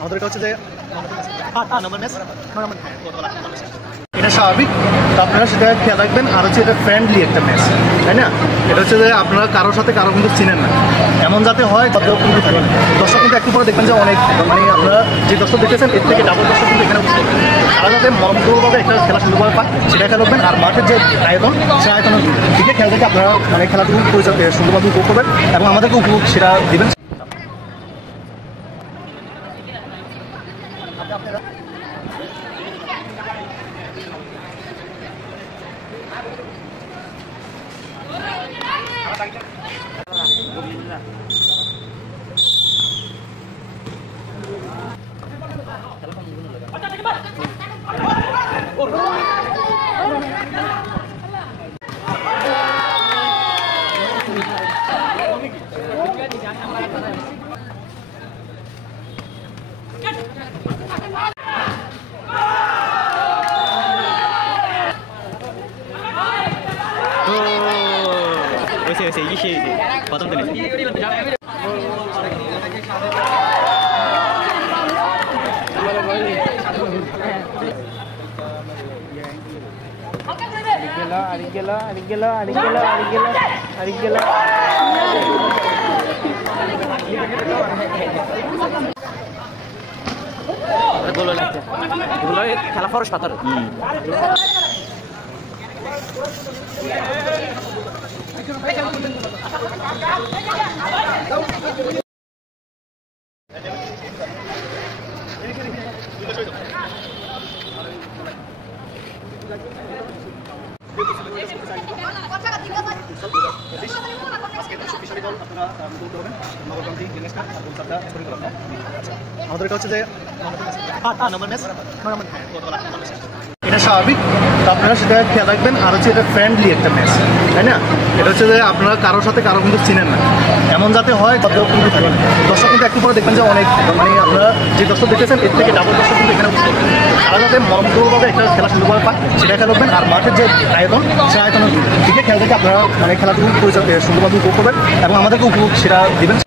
আমাদের এটা হচ্ছে যে এটা স্বাভাবিক, তো আপনারা সেটা খেয়াল রাখবেন। আর হচ্ছে এটা ফ্রেন্ডলি একটা ম্যাচ, তাই না? এটা হচ্ছে যে আপনারা কারোর সাথে কারো কিন্তু চিনেন না, এমন যাতে হয় তাতেও কিন্তু থাকেন। দর্শক কিন্তু একটু পরে দেখবেন যে অনেক মানে আপনারা যে দর্শক দেখতেছেন এর থেকে ডাবল দর্শক কিন্তু এখানে উপস্থিত। তারা যাতে মরমভাবে একটা খেলা শুরু করে পায় সেটা খেয়াল রাখবেন। আর মাঠের যে আয়তন সেই আয়তনের দিকে খেয়াল রেখে আপনারা মানে খেলাটুকু সুন্দরভাবে উপভোগ করবেন এবং আমাদেরকে উপভোগ সেটা দেবেন। 이게 바닥 되네. খেলা খরচ পাতার আমাদের এটা হচ্ছে যে এটা স্বাভাবিক, তো আপনারা সেটা খেয়াল রাখবেন। আর হচ্ছে এটা ফ্রেন্ডলি একটা ম্যাচ, তাই না? এটা হচ্ছে যে আপনারা কারোর সাথে কারো কিন্তু চিনেন না, এমন যাতে হয় তাতেও কিন্তু থাকেন। দর্শক কিন্তু একটু পরে দেখবেন যে অনেক মানে আপনারা যে দর্শক দেখতেছেন এর থেকে ডাবল দর্শক কিন্তু এখানে উপস্থিত। তারা যাতে মরমভাবে একটা খেলা শুরু করে পায় সেটা খেয়াল রাখবেন। আর মাঠের যে আয়তন সেই আয়তনের দিকে খেয়াল রেখে আপনারা মানে খেলাটুকু সুন্দরভাবে উপভোগ করবেন এবং আমাদেরকে উপভোগ সেটা দেবেন।